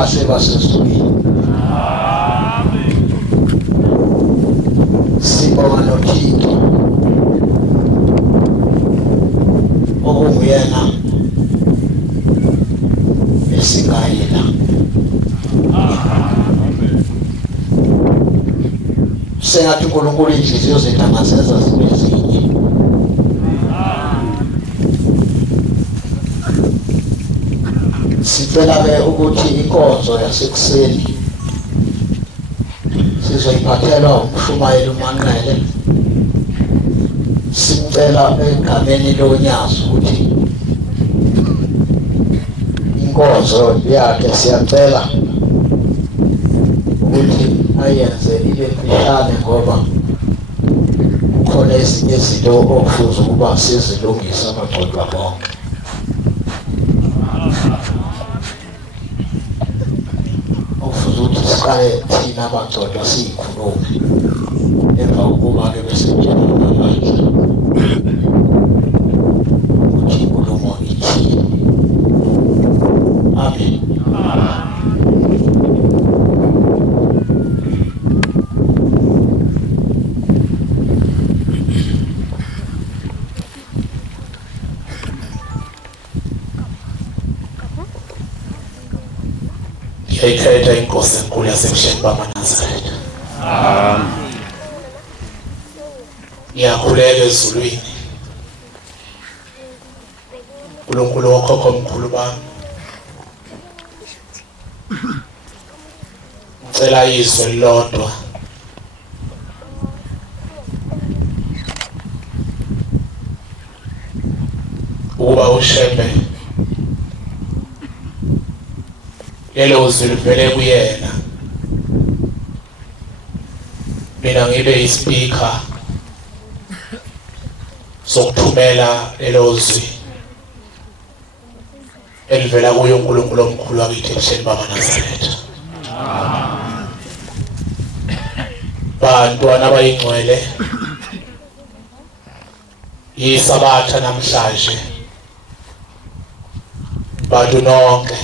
Basezulwini. Sibonga noThixo okunguyena esingayela. Sengathi uNkulunkulu inhliziyo zethu angazenza zibe zinye. Sicela-ke ukuthi inkonzo yasekuseni sizoyiphathelwa umshumayeli uManqele. Simcela egameni loNyazi ukuthi inkonzo yakhe siyacela ukuthi ayenze ibe mfishane ngoba kukhona ezinye izinto okufuze ukuba sizilungise amagcwetha bonke. Okufuze ukuthi siqale thina abagcwetha siyikhulume emva kokuba-ke bese kutshela amabandla ukuthi inkulumo ithini. Amen. Ngiyayikhetha inkosi enkulu yasebusheni bamaNazaretha. Ngiyakhuleka ezulwini. uNkulunkulu wokhokho omkhulu bami. Ngicela izwi elilodwa ukuba ushembe lelo zwi livele kuyena. Mina ngibe ispeaker sokuthumela lelo zwi elivela kuye uNkulunkulu omkhulu wakithi ebusheni bamaNazaretha. Bantwana abayingcwele, yisabatha namhlanje bantu nonke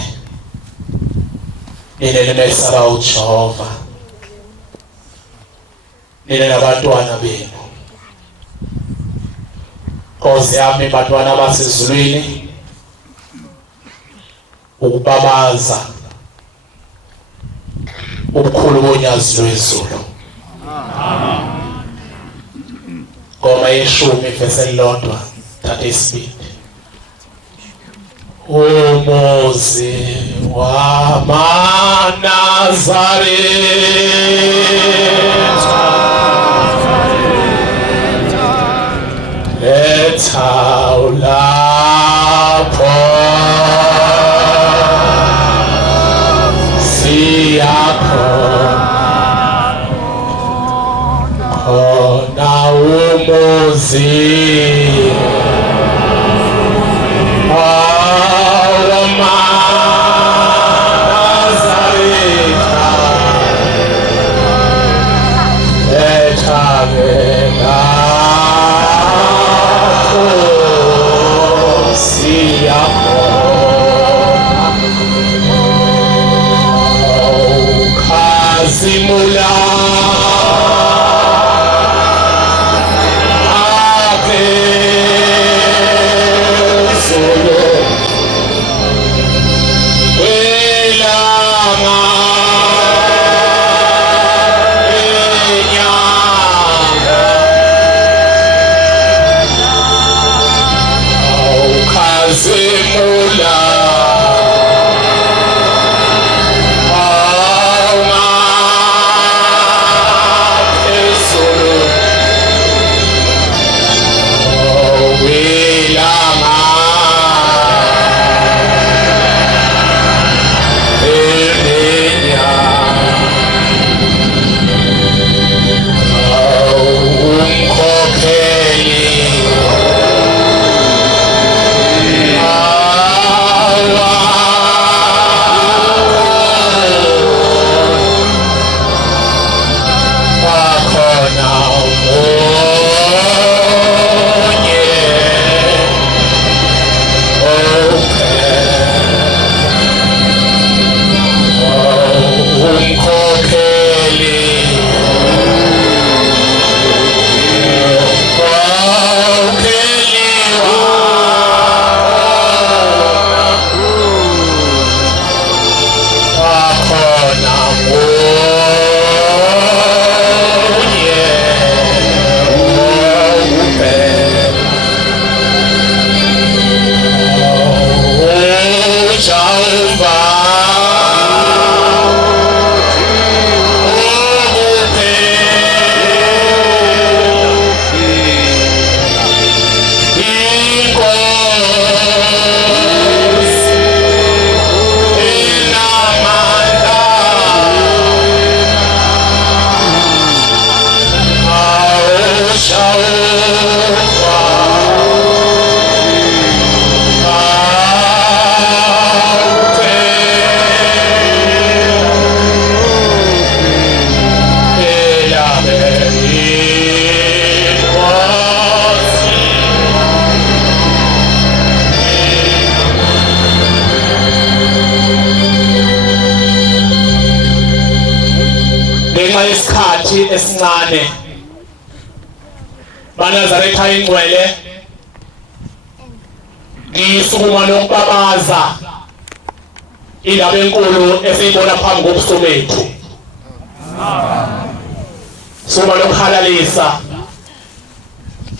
nina nemesaba uJehova, nina nabantwana benu. Nkosi yami, bantwana basezulwini, ukubabaza ubukhulu bonyazi lwezulu. Ngoma yeshumi verse elilodwa, thatha isibindi. Umuzi wamaNazaretha, letha ulapho khona umuzi wamaNazaretha, letha-ke lapho siyakhona ukhazimula ngenxa yesikhathi esincane baNazaretha ingcwele ngisukuma nokubabaza indaba enkulu esiyibona phambi kobuso bethu suma lokhalalisa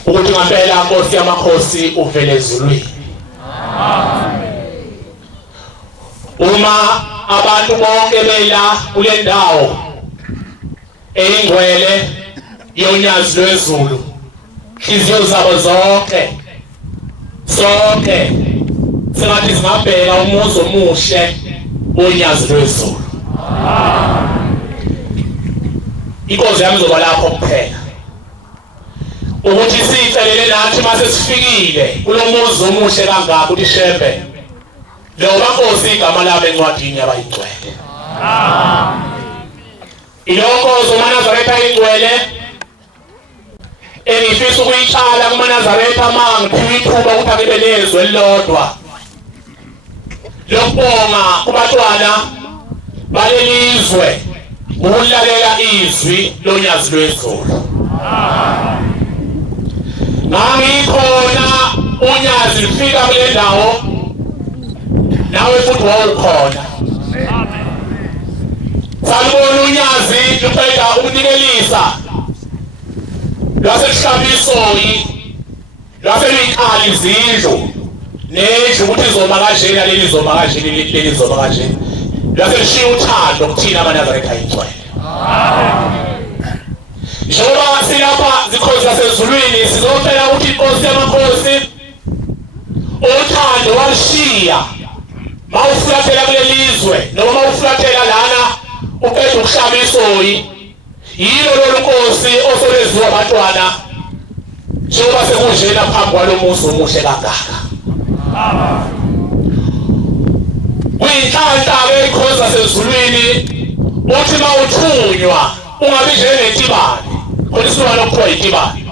ukuthi ngempela Nkosi yamakhosi uvele ezulwini. Uma abantu bonke bela kule ndawo eyingcwele yonyazi lwezulu, inhliziyo zabo zonke sonke singathi singabheka umuzi omuhle wonyazi lwezulu. Inkosi yami izoba lapho kuphela ukuthi sicelele nathi mase sifikile kulomuzi omuhle kangaka ukuthi Shembe loba Nkosi igama labo encwadini yabayingcwele. Ilokho zomaNazaretha ingcwele engifisa ukuyitshala kumaNazaretha mangiphiwe ithuba ukuthi abe nezwe elilodwa lokubonga kubatwana balelizwe ukulalela izwi lonyazi lwezulu. Ngikhona unyazi lifika kule ndawo nawe futhi wawukhona. Salibona unyazi luqeda ukunikelisa lwasesihlabisoyi lwaseluyikhala izindlu nedlu ukuthi izoma kanjena leli zoma kanjena leli zoma kanjena lwaselishiya uthando kuthina abaNazaretha ingcwele. Njengoba silapha zikhozi zasezulwini sizocela ukuthi Inkosi yamakhosi uthando walishiya mawufulathela kulelizwe noma mawufulathela lana uqeda ukuhlaba isoyi yilo lolu Nkosi osoleziwa abantwana njengoba sekunjena phambi kwalomuzi omuhle kangaka. Kuyinhlanhla-ke ikhozi zasezulwini uthi mawuthunywa ungabi njengetibane khona isiluka lokuthiwa yitibane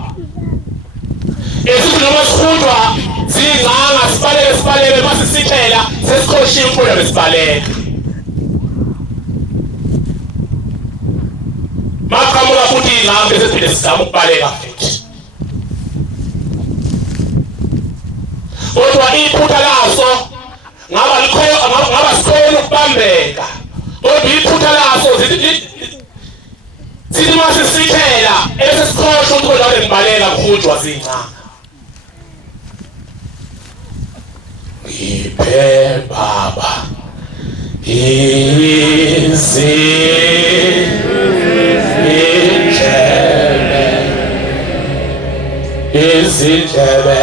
esithi noma sikhundwa zingcanga sibalele masisithela sesikhoshiya imfundo besibaleka. Maqhamuka futhi ingcanga bese siphinde sizama ukubaleka futhi. Kodwa iphutha laso ngaba sikhona ukubambeka kodwa iphutha laso sithi masisithela esesikhoshwa ukuthi kodwa ngibaleka kukhunjwa zingcanga. Ngiphe Baba izindlebe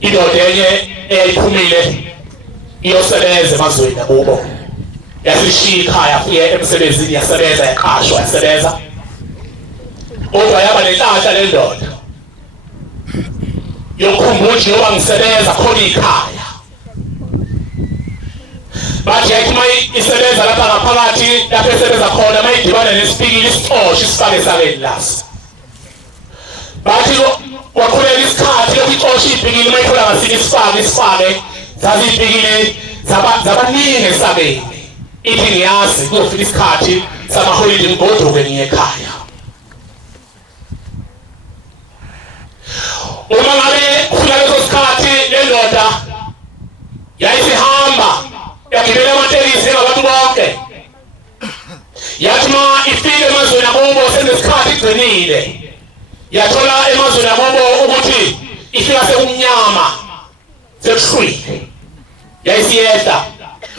indodenye eyayiphumile iyosebenza emazweni akubo yasishiya ikhaya fuye emsebenzini yasebenza yaqashwa yasebenza kodwa yaba nenhlanhla le ndoda yokukhumbula njengoba ngisebenza khona ikhaya. Bathi yathi isebenza lapha ngaphakathi lapho esebenza khona mayidibana nesipikili isixosho isifake esakeni laso. Bathi wakhulela isikhathi lokuyixosha ibhikili mayithola ngasini isifake zazibhikili zabaningi esabeni. Ithi ngiyazi kuzofika isikhathi samaholide ngigoduke ngiye ekhaya. Uma ngabe kufika leso sikhathi le ndoda yayisihamba yagibela amatekisi ngabantu bonke yakubo senesikhathi igcinile yathola emazweni yakubo ukuthi ifika sekumnyama sekuhlwile yayisiyehla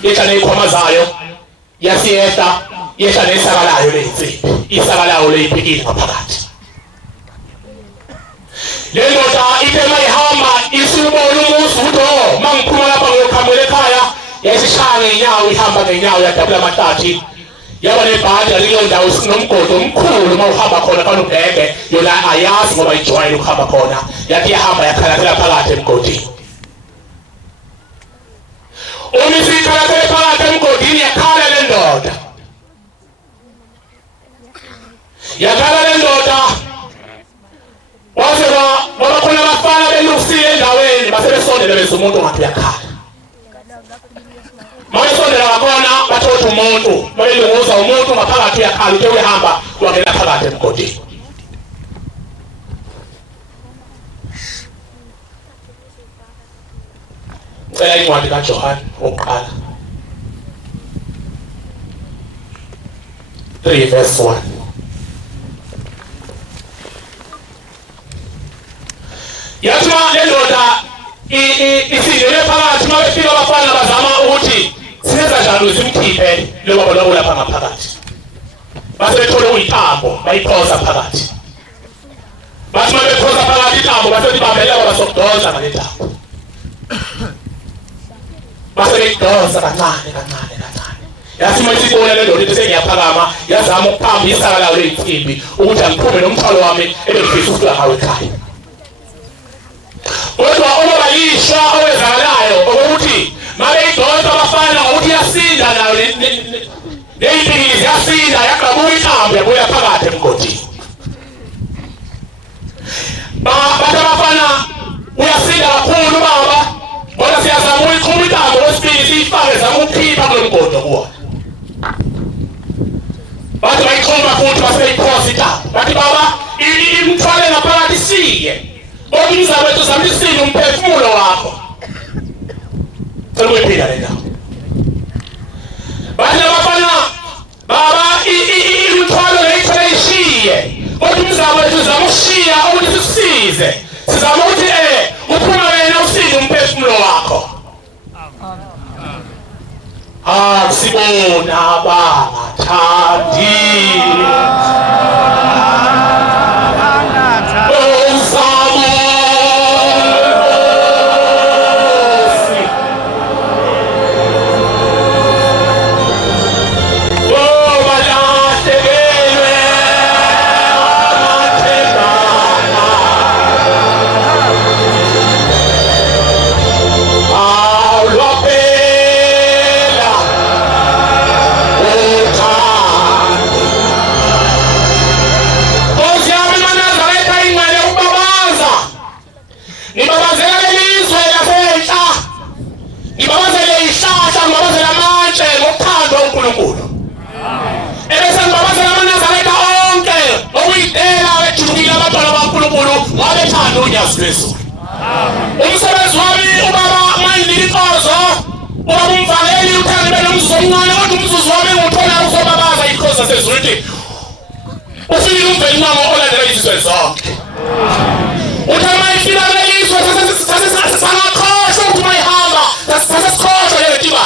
yehla nezikhwama zayo yasiyehla yehla nesakalayo leyinsimbi isakalayo leyiphikile ngaphakathi le ndoda ithe mayihamba isibona umuzi udo mangiphuma lapha ngiyokhamela ekhaya yayisishaya ngenyawo ihamba ngenyawo yadabula amahlathi yaba nebhadi yaleyo ndawo sinomgodo omkhulu uma uhamba khona kanubheke yona ayazi ngoba ijwayele ukuhamba khona yathi yahamba yakhalathela phakathi emgodini uma isikhalathele phakathi emgodini yakhala le ndoda waze waba khona abafana belusile endaweni basebesondela bese umuntu ngathi uyakhala Mawesondela ngakhona bathola umuntu bayilunguza umuntu ngaphakathi uyakhala uthe uyahamba wangena phakathi emgodini Cela incwadi kaJohane wokuqala 3 verse 1 Yathi le ndoda isindele phakathi mabefika abafana bazama ukuthi sineza njalo simkhiphe lo baba lo lapha ngaphakathi base bethola uyithambo bayiphosa phakathi bathi mabephosa phakathi ithambo base libambela basokudoza ngale thambo base beyidoza kancane yathi mayisibona le ndoda bese ngiyaphakama yazama ukuphamba isaka layo leyinsimbi ukuthi angiphume nomthwalo wami ebengifisa ukufika ngawe ekhaya kodwa uma bayishwa owezakalayo ukuthi mabeyidonsa abafana ngokuthi yasinda nayo leyiphikizi yasinda yaqabuka ithambo yabuya phakathi emgodini bathi abafana uyasinda kakhulu baba ngoba siyazama uyichuma ithambo wesibili siyifake zama ukukhipha kulo mgodo kuwona bathi bayichuma futhi basebeyiphosa ithambo bathi baba imthwale ngaphakathi siye Kodwa imizabethu zamisile umphefumulo wakho. Selwephila le ndawo. Bathi abafana baba imithwalo leyithole ishiye. Kodwa imizabethu zamushiya ukuthi sisize. Sizama ukuthi uphume wena usile umphefumulo wakho. Sibona abangathandi. Umsebenzi wami ubaba mayindika inkozo ubaba umvangeli uthanda bena umzuzu omncane kodwa umzuzu wami nguthola uzobabaza ikhozi sezulwini ufike umveli namo olandela izizwe zonke uthama ifika lelizwe sasakhoshwa ukuthi mayihamba sasikhoshwa lelo tiba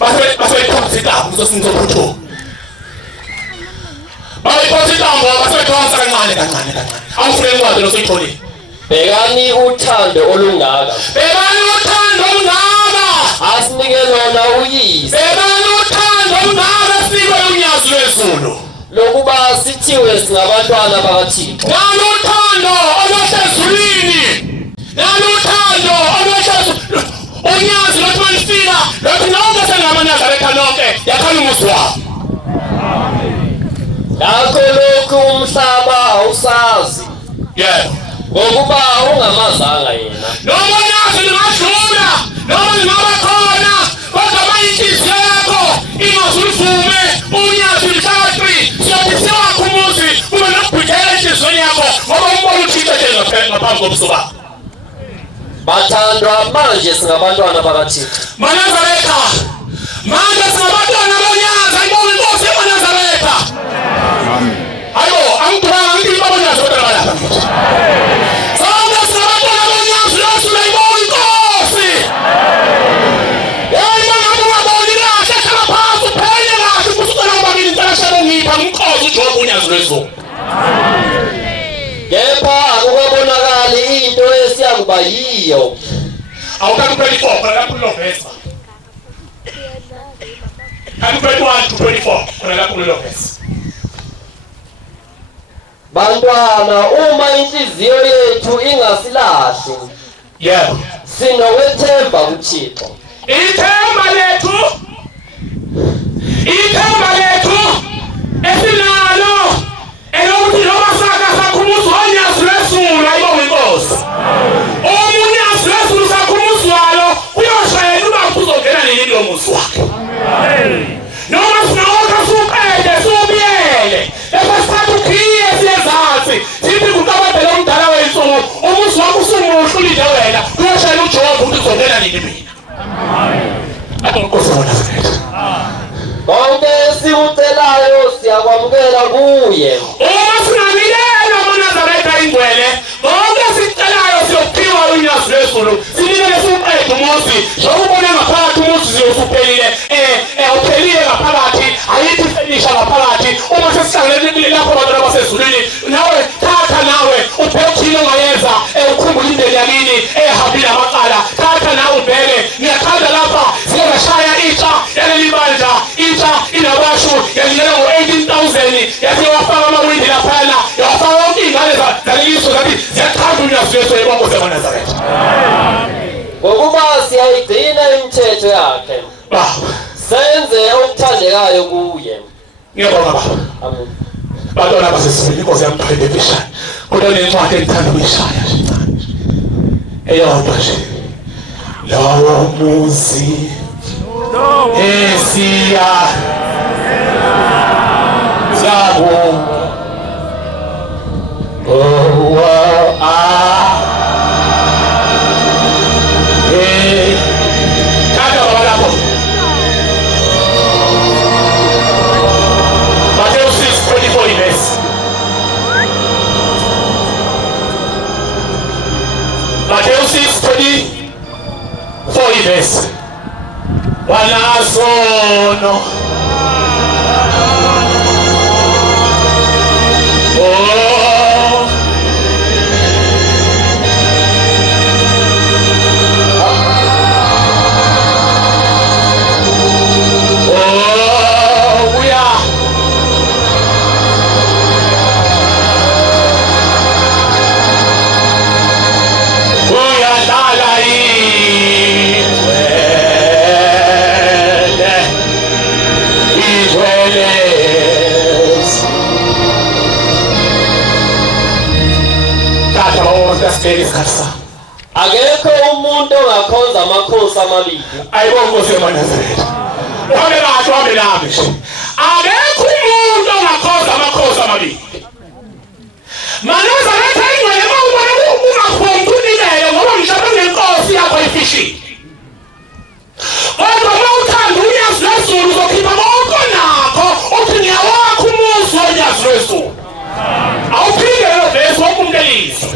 basebeyiphosa itambo uzosinzophuthu bayiphosa itambo basebeyiphosa kancane awufune incwadi losuyitholile Bekani uthando olungaka asinike lona uyise bekani uthando olungaka sinikwe unyazi lwezulu lokuba sithiwe singabantwana bakaThixo nalo uthando olwasezulwini nalo uthando unyazi lothi malifika lothi nonke sengamanyazaretha nonke yakhala umuzi wabo lakho lokhu umhlaba awusazi yebo ngokuba ungamazanga yena noma unyazi lingadlula noma lingaba khona kodwa mayinhliziyo yakho ingazuluvume unyazi lihlakahli siyothi siwakho umuzi kube nokubhidela enhliziyweni yakho ngoba umbona uThixo nje ngaphambi kobuso bakho bathandwa manje singabantwana bakaThixo Manazaretha manje singabantwana bonyazi sonke sinabantwana bonyasi Yesu layibona inkosi yeyi mangabe ungaboni kahle hlala phansi uphenye kahle kusukela ngobabili intanashalo ngipha ngimkhozi uJobe unyazi lwezulu kepha akukabonakali into esiyakuba yiyo. awukani 24 khona lapho kulo verse kani 21 to 24 khona lapho kulo verse. Bantwana, uma inhliziyo yethu ingasilahli, yebo sinokwethemba kuThixo. ithemba lethu esinalo elokuthi noma sakhumuza unyazi lwezulu ayibonge inkosi unyazi lwezulu sakhumuzwayo uyoshayela uba uzongena nini lo muzi wakhe noma sinawokha suqede subiyele esesithatha ukhiye siyezansi sithi kuqabadela umdala wensuku umuzi wakho usumuhle ulinde wena uyoshayela uJobe ukuthi uzongena nini mina atonkosi wanazaretha Konke esikucelayo siyakwamukela kuye. uma singanikela uNazaretha ingcwele konke sicelayo siyophiwa unyazi lwezulu sinikele siwuqede umuzi njengobone ngaphakathi umuzi ziyosuphelile uphelile ngaphakathi ayithi fenisha ngaphakathi uma sesihlangene lapho abantu abasezulwini nawe thatha nawe uphethile ongayenza ukhumbula indlela yakini ehambile amaqala thatha nawe ubheke ngiyathanda lapha ziyashaya itsha yaleli bandla itsha inabashu yazilela ngo-18,000 yathi wafaka amawindi laphana yawafaka yonke iy'ngane zaleliso zathi ziyathanda unyazi lwezulu ebongoze kaNazaretha Ngokuba siyayigcina imithetho yakhe, baba senze okuthandekayo kuye. ngiyabonga baba Amen. bantwana basesibili inkosi yamphinde bishaya kodwa nencwadi engithanda ukuyishaya nje incane eyodwa nje lowo muzi esiya zabo kaka baba lapho Matthew 6:24 verse. Matthew 6:24 verse. Wanasono. Oh. Oh, we are. Akekho umuntu ongakhonza amakhosi amabili. Ayibonge Nkosi kaNazaretha. Uhambe kahle uhambe nami nje. Akekho umuntu ongakhonza amakhosi amabili. Nazaretha ingcwele mawubona ungakhonzi unilele ngoba mhlawumbe ngenkosi yakho ifishile. Kodwa uma uthanda unyazi lwezulu uzokhipha konke nakho uthi ngiyawakha umuzi wonyazi lwezulu. Awuphinde lo verse wonke umuntu elizwe.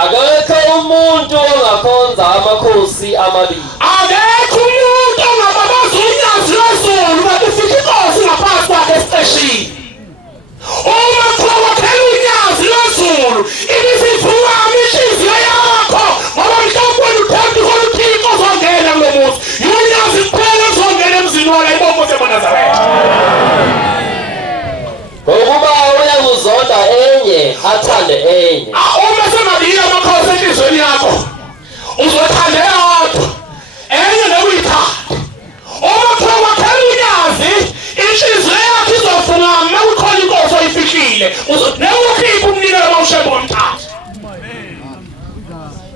Akekho umuntu ongakhonza amakhosi amabili. Akekho umuntu ongababaza unyazi lwezulu kanti futhi inkosi ngaphansi kwakhe esiteshini. Uma kuwakhela unyazi lwezulu ibisivuka inhliziyo yakho ngoba mhlawumbe uthanda khona uThixo ozongena kulo muzi. Unyazi kuphela ozongena emzini wakhe ibongoze kaNazaretha. Ngokuba uyakuzonda enye athande enye. Uma sengadile amakhosi enhlizweni yakho uzothanda eyodwa enye nokuyithanda. Uma kuwakhela unyazi inhliziyo yakho izofunga mawukhona inkosi oyifihlile uzokhipha umnikelo mawushebo ngomthatha.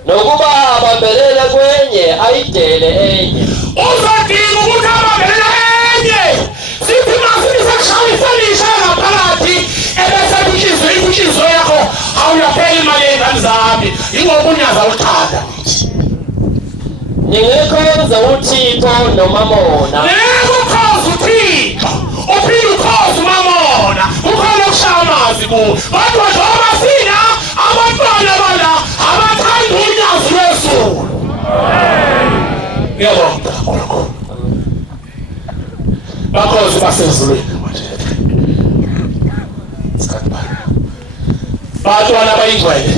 Nokuba abambelele kwenye ayidele enye. Uzodinga ukuthi abambelele enye sithi masinisekushaya ifenisha ngaphakathi ebese inhliziyo yakho awuyaphela imali yey'ngane zami yingoba unyazi awuthanda ngithi. Ningekhonza uThixo noMamona. Ukhozi uThixo uphinde ukhozi uMamona ukhona ukushaya amazi kuwo kodwa njengoba sina abantwana bakhozi basezulwini batwana bayingcwele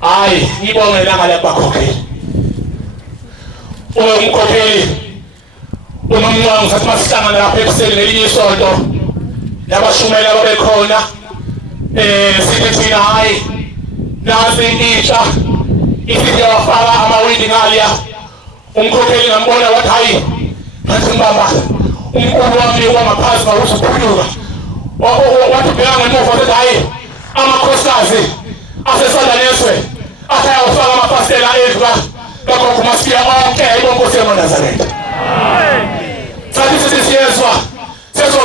hayi ngibonge langa lebakhokheli umkhokheli unomnyango sathi masihlangana lapha ekuseni ngelinye isonto nabashumela babekhona sithi thina hayi nasi intsha isithi yafaka amawindi ngaliya umkhokheli ngambona wathi hayi ngathi ngibamba umkhulu wami wangaphansi ngawuzukhuluka wathi bheka ngemuva wathi hayi amakhosikazi asesalanezwe athayawufaka amafasitela endlu kagogo masiya onke ayibonkosi yaMaNazaretha sathi sithi siyezwa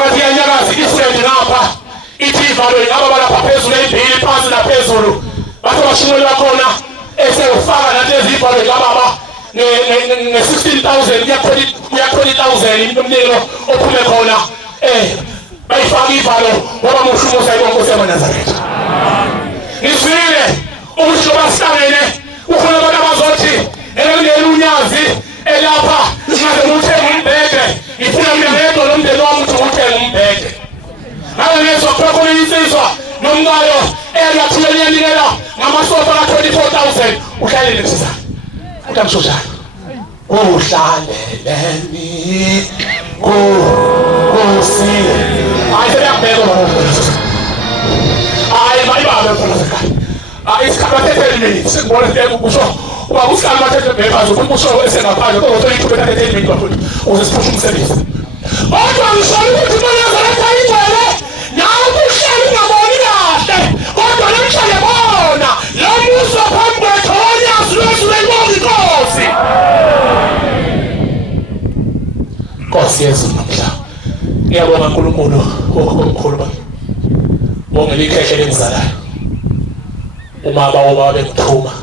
kathi iyanyakaza ifrendi ngapha ithi ivalo ingaba balapha phezulu eyibhili phansi naphezulu bathi abashumeli bakhona esewufaka nathi ezivalo ingababa nge-16,000 kuya 20,000 umnilo ophume khona bayifaka ivalo waba mushumusa ayibonkosi yaMaNazaretha ngizwile ukuthi basihlangene ukhona abantu abazothi ekunelunyazi elapha ngaze nguthenga umbhede ngifuna mina ngedwa nomndeni wami ukuthi nguthenga umbhede ngabe ngezwa kuthiwa khona insizwa nomkayo eyathile niyanikela ngamasofa ka-24,000 uhlalele nsizana uthi angishoshana uhlaleleni kusi hayi sebeyakubheka hayi mayibabe mfana sekhaya isikhathi bathe 10 minutes ngibona kusho uba usihlala bathethe bheka ukuthi kusho esengaphandle kodwa ithuba ethathe 10 minutes kakhulu ukuze siphushe umsebenzi kodwa ngisholo ukuthi iMaNazaretha ayingcwele nawe uhleli ungaboni kahle kodwa namhlanje bona lo muso phambi kwethu onyazi lwethu lelibonga inkosi Nkosi yezulu namhla ngiyabonga uNkulunkulu omkhulu bami bonke likhehle lengizalayo uma bawo bengithuma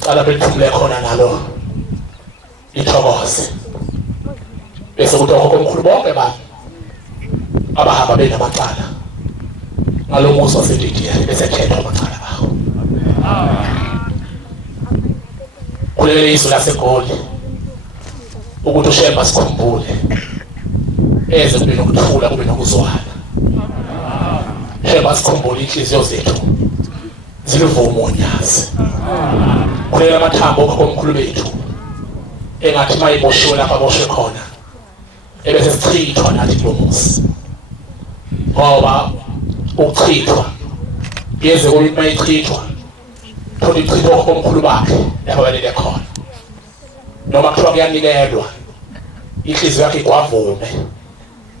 cala belithumule khona nalo ithokoze bese kuthi okhomkhulu bonke bami abahamba benamacala ngalo muso sedidiyela bese khetha amacala awo kuleli izwi laseGoli ukuthi uShemba sikhumbule eze kube nokuthula kube nokuzwana Shemba sikhumbule inhliziyo zethu zilivumo unyazi kulela amathambo okhomkhulu bethu engathi mayiboshiwe lapha aboshwe khona ebese sichithwa nathi kulomuzi ngoba ukuchithwa yeze ukuthi mayichithwa thola ichithwa okhomkhulu bakhe lapha balele khona noma kuthiwa kuyanikelwa inhliziyo yakhe igwavume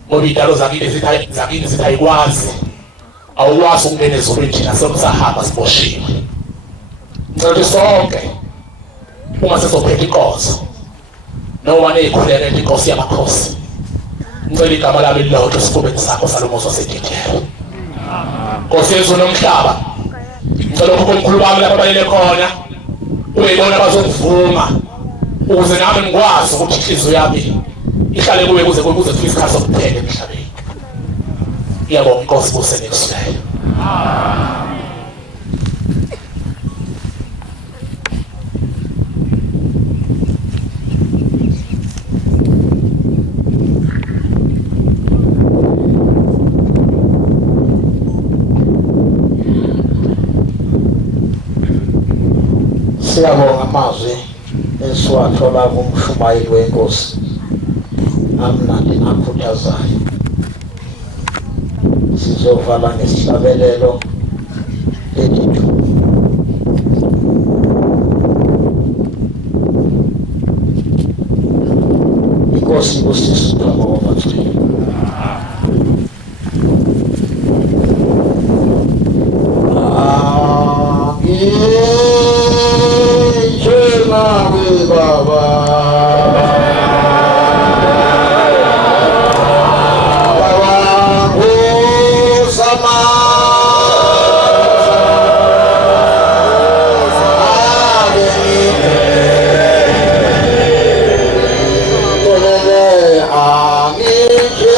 ngoba idalo zakini zithi ayikwazi awukwazi ukungena ezulwini thina sekusahamba siboshiwe ngicela sonke uma sesophetha inkozo noma neyikhuleka inkosi yamakhosi ngicela igama lami lilodwa esifubeni sakho salomuso sedidiyela Nkosi yezulu nomhlaba ngicela uNkulunkulu bami lapha balele khona uyibona bazokuvuma ukuze nami ngikwazi ukuthi inhliziyo yami ihlale kuwe kuze kufike isikhathi sokuphela emhlabeni ngiyabonga inkosi kusenekusulayo siyabonga amazwi esiwathola kumshumayeli wenkosi amnandi nakhuthazayo sizovala ngesihlabelelo lethu inkosi kusisi phambi kwabathile Baba Amen.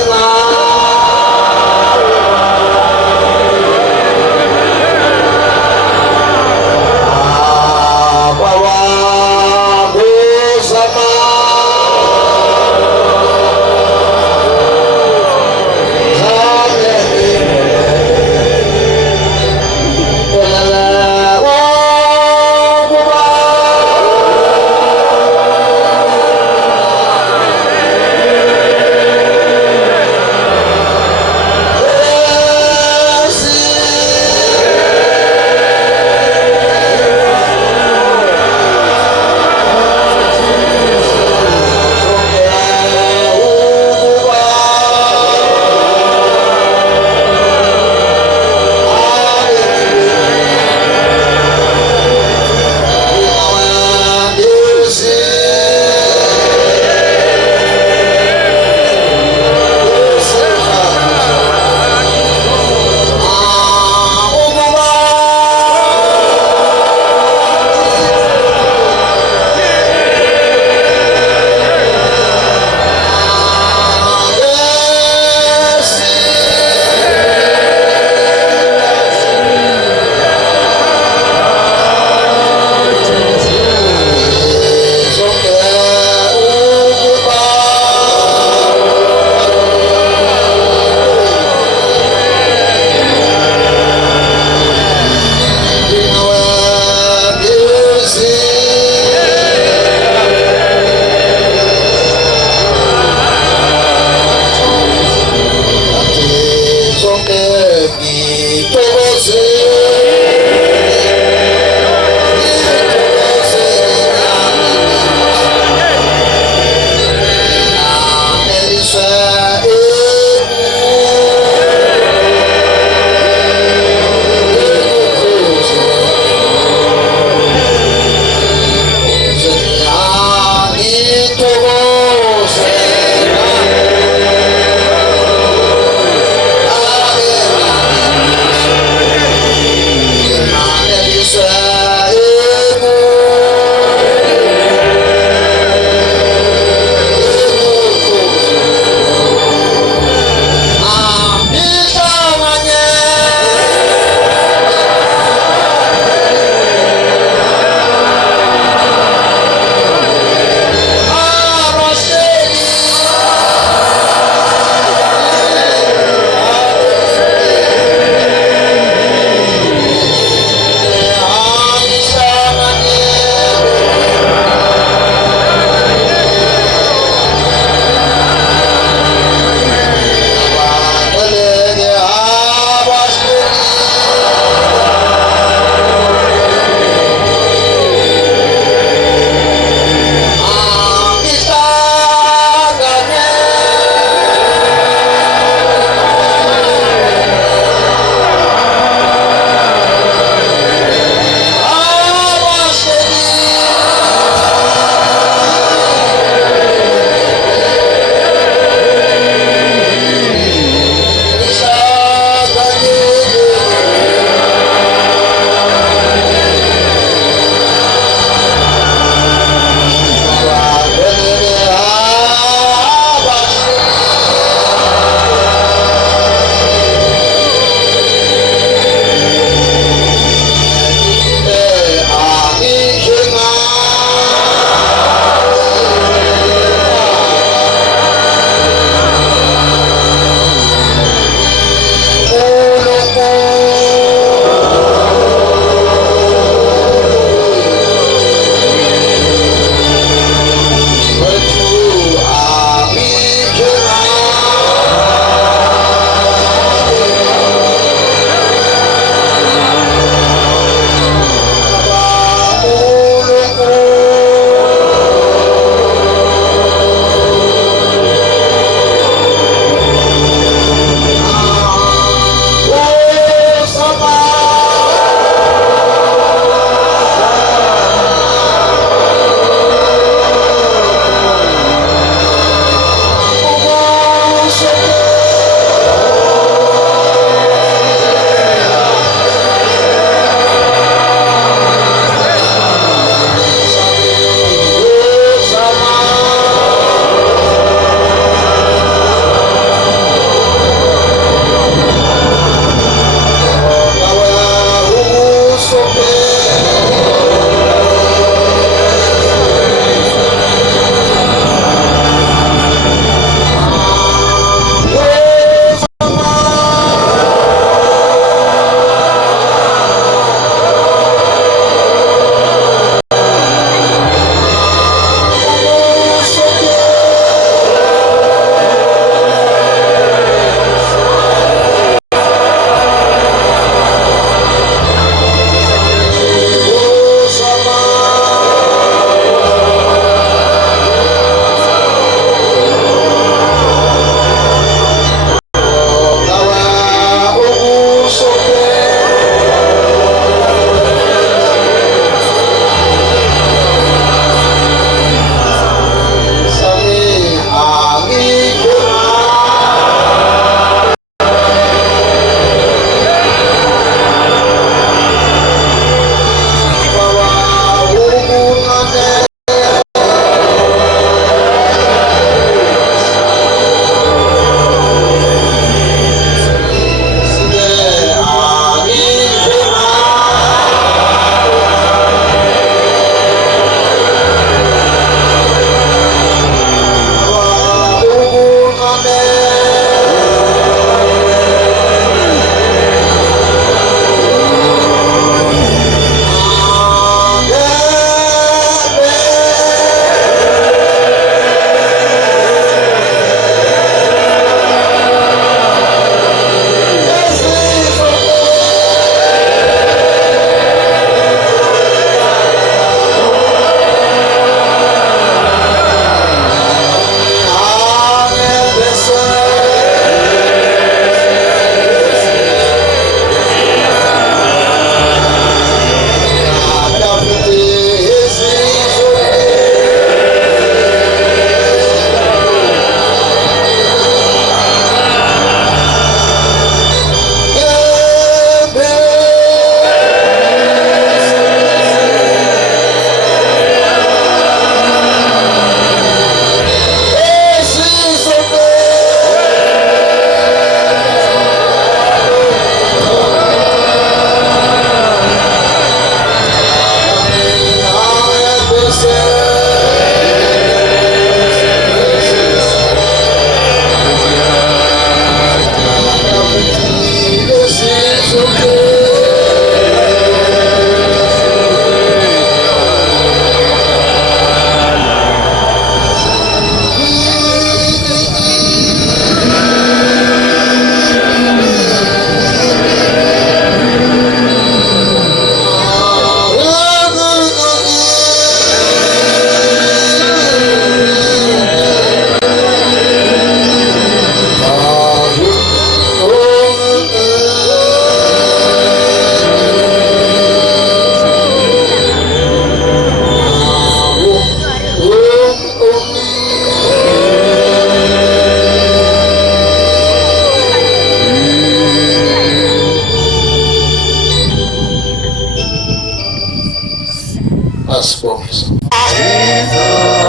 asibongise.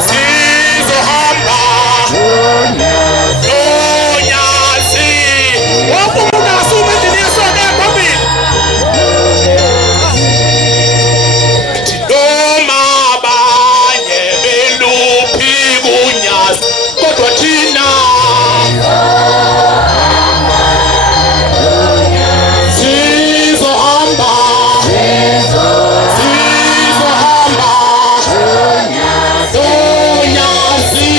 Sizohamba nonyazi. Wonke umuntu asume endlini yesonto phambili. Noma abanye beluphi kunyazi, kodwa thina sizohamba. Sizohamba nonyazi.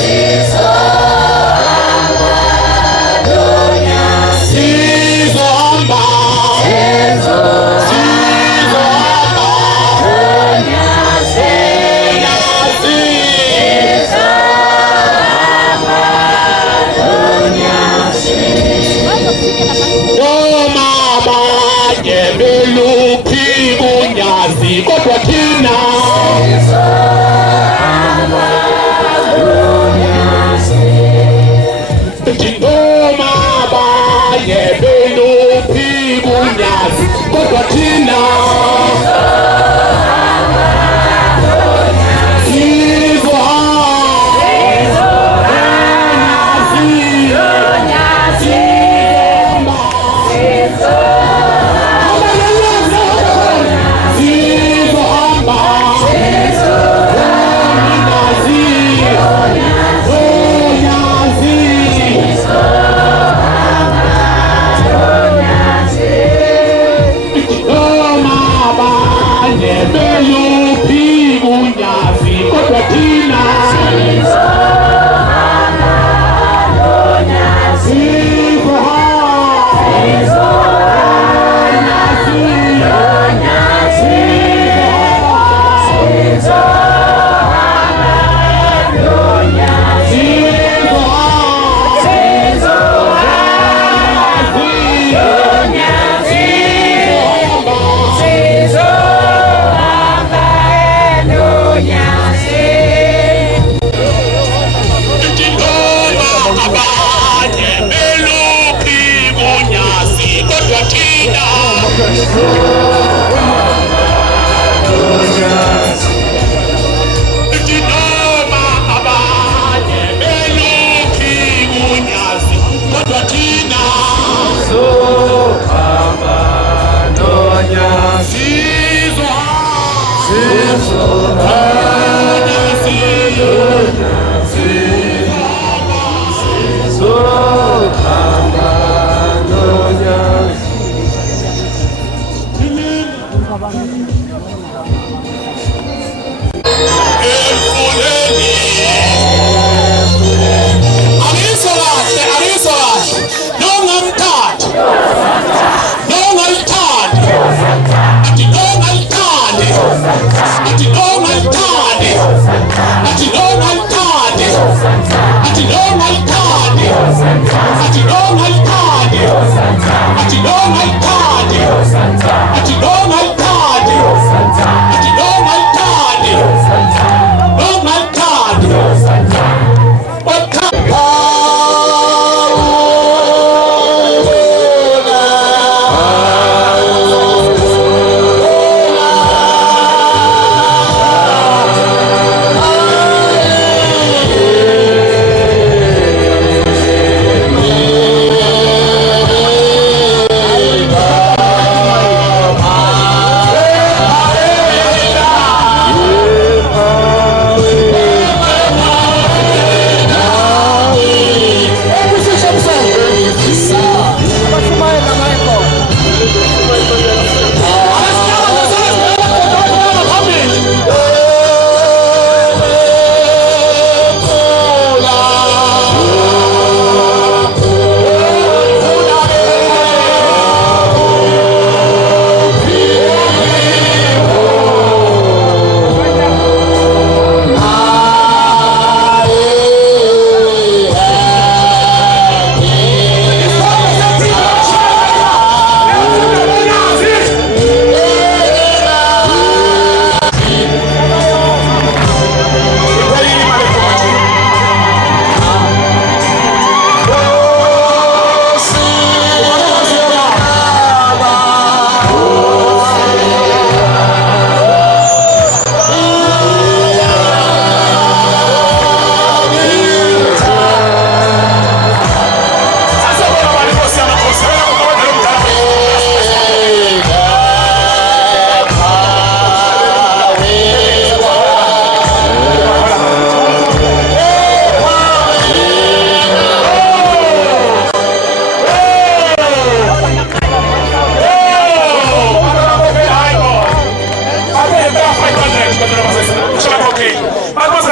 Sizohamba. Sizohamba nonyazi. Noma abanye beluphi kunyazi, kodwa thina noma abanye beluphi kunyazi, kodwa thina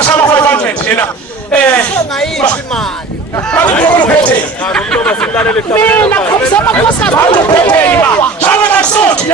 Shama 500 yena ngayiphi imali mina khomisa amakhosi Shama nasothi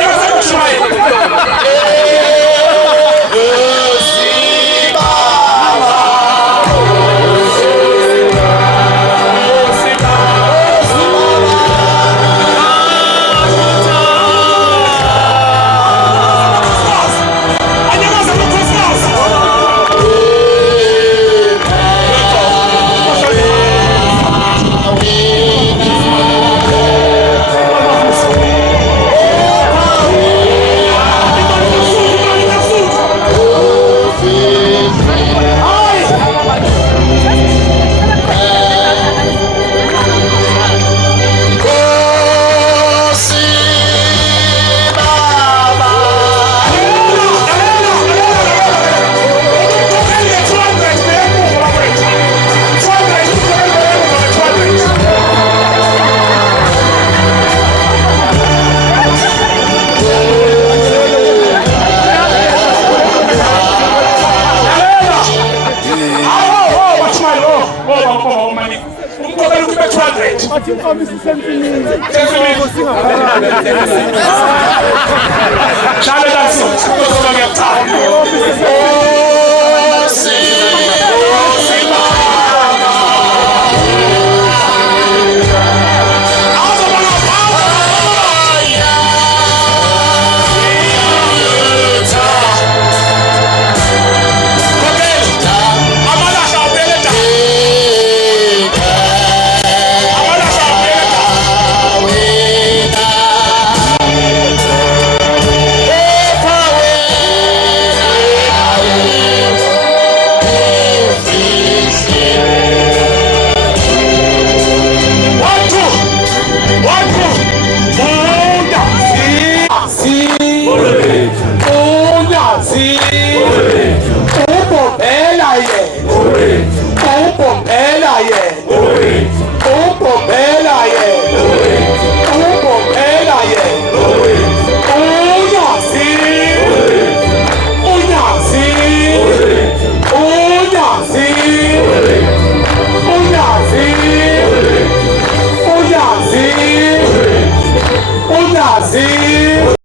Unyazi